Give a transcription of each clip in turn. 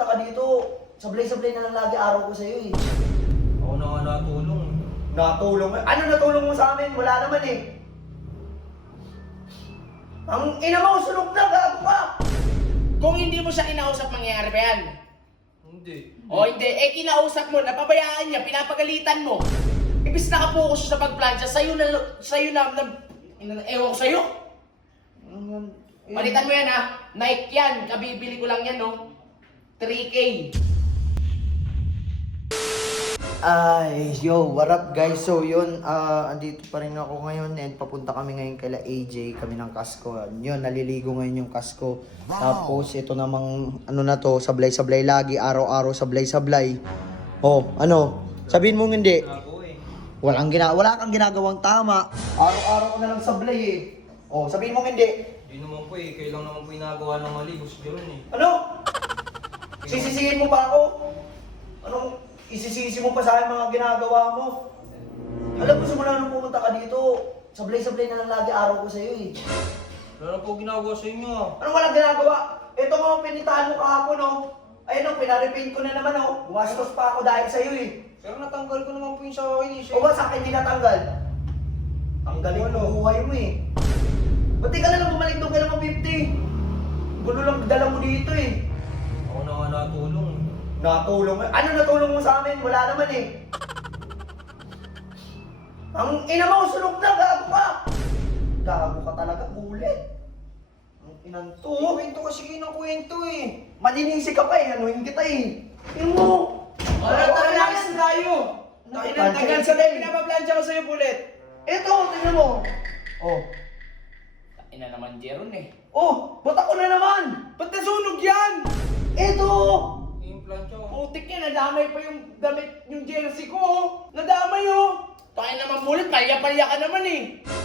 pumunta ka dito, sablay-sablay na lang lagi araw ko sa'yo eh. Ako na nga natulong. Natulong? Ano natulong mo sa amin? Wala naman eh. Ang ina mo, sunog na, gago ka! Kung hindi mo siya kinausap, mangyayari ba yan? Hindi. O hindi, kinausap mo, napabayaan niya, pinapagalitan mo. Ibis nakapokus siya sa pagplansya, sa'yo ewan ko sa'yo. Palitan mo yan ha, Nike yan, kabibili ko lang yan no. 3K. Ay, yo, what up guys? So yun, andito pa rin ako ngayon and papunta kami ngayon kay AJ, kami ng Casco. Yun, naliligo ngayon yung Casco. Tapos ito namang, ano na to, sablay-sablay lagi, araw-araw sablay-sablay. Oh, ano? Sabihin mo hindi. Ako eh. Wala kang ginagawang tama. Araw-araw ko na lang sablay eh. Oh, sabihin mo hindi. Hindi naman po eh. Kailang naman po ginagawa ng mali. Boss Jeron eh. Ano? Sisisihin mo pa ako? Anong isisisi mo pa sa akin mga ginagawa mo? Alam mo, simula nung pumunta ka dito, sablay-sablay na lang lagi araw ko sa'yo eh. Wala na po ginagawa sa inyo ah. Anong walang ginagawa? Ito mo, pinitahan mo kahapon oh. Ayun oh, pinarepaint ko na naman oh. Gumastos pa ako dahil sa'yo eh. Pero natanggal ko naman po yung sa akin eh. O ba sa akin tinatanggal? Ang galing ng buhay mo eh. Ba't di ka na lang bumalik doon kay naman 50? Gulo lang dala mo dito eh. Ako na nga natulong. Natulong? Ano natulong mo sa amin? Wala naman eh. Ang ina mo, sunog na, gago ka! Gago ka talaga, bulit. Ang inang to. Kwento kasi kayo ng kwento eh. Maninisi ka pa eh, anuhin kita eh. Tingnan mo. Tara, lakas na tayo. Tagal Tagal sa tayo, pinapaplansya ko sa'yo, Bullet. Eto, tingnan mo. Oh. Ina naman, Jeron eh. Oh, ba't ako na naman? Ba't nasunog yan? Eto. Yung plancha ko. Putik yan, nadamay pa yung damit, yung jersey ko oh. Nadamay oh. Tayo naman Bullet, palya-palya ka naman eh.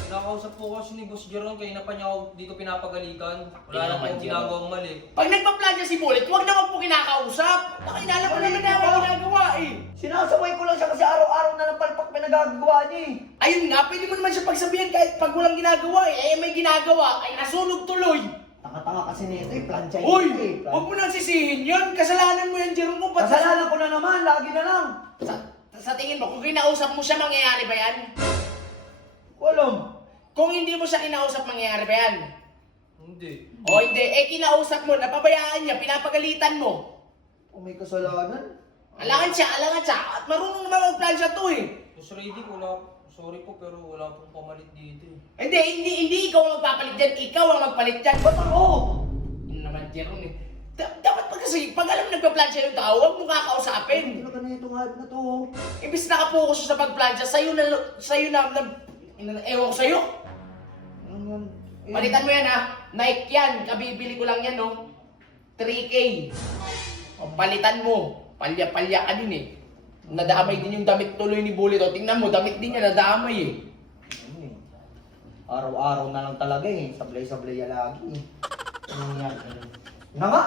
Nakausap po kasi ni Boss Jeron. Kaya na pa niya ako dito pinapagalitan. Hindi Wala na naman, po Jeron. ginagawang mali. Pag nagpa-plansya si Bullet, huwag naman po kinakausap. Nakinala ko naman na ako ginagawa eh. Sinasabay ko lang siya kasi araw-araw na ng palpak pinagagawa niya eh. Ayun nga, pwede mo naman siya pagsabihan kahit pag walang ginagawa eh. May ginagawa, ay nasunog tuloy. Tanga-tanga kasi nito eh, plancha yun Uy, eh. huwag mo nang sisihin yun. Kasalanan mo yan, Jeron mo. Ba't Kasalanan ko na naman, lagi na lang. Sa tingin mo, kung kinausap mo siya, mangyayari ba yan? Walang. Kung hindi mo siya kinausap, mangyayari ba yan? Hindi. O hindi, kinausap mo, napabayaan niya, pinapagalitan mo. Kung may kasalanan. Alangan siya, at marunong naman magplansya to eh. Boss Rady, sorry po pero wala pong pamalit dito eh. Hindi ikaw ang magpapalit dyan, ikaw ang magpalit dyan. Ba't ako? Yun naman, Jeron eh. Dapat pa kasi, pag alam nagpa-plansya yung tao, huwag mo kakausapin. Ano ka na itong hype na to? Ibis nakapokus siya sa pagplansya, sa'yo ewan ko sa'yo. Palitan mo yan ha, Nike yan, kabibili ko lang yan no. 3K. O, palitan mo, palya-palya ka din eh. Nadamay din yung damit tuloy ni Bullet. O, tingnan mo, damit din niya nadamay eh. Ano eh? Araw-araw na lang talaga eh. Sablay-sablay lagi eh. Ano yan? Na nga!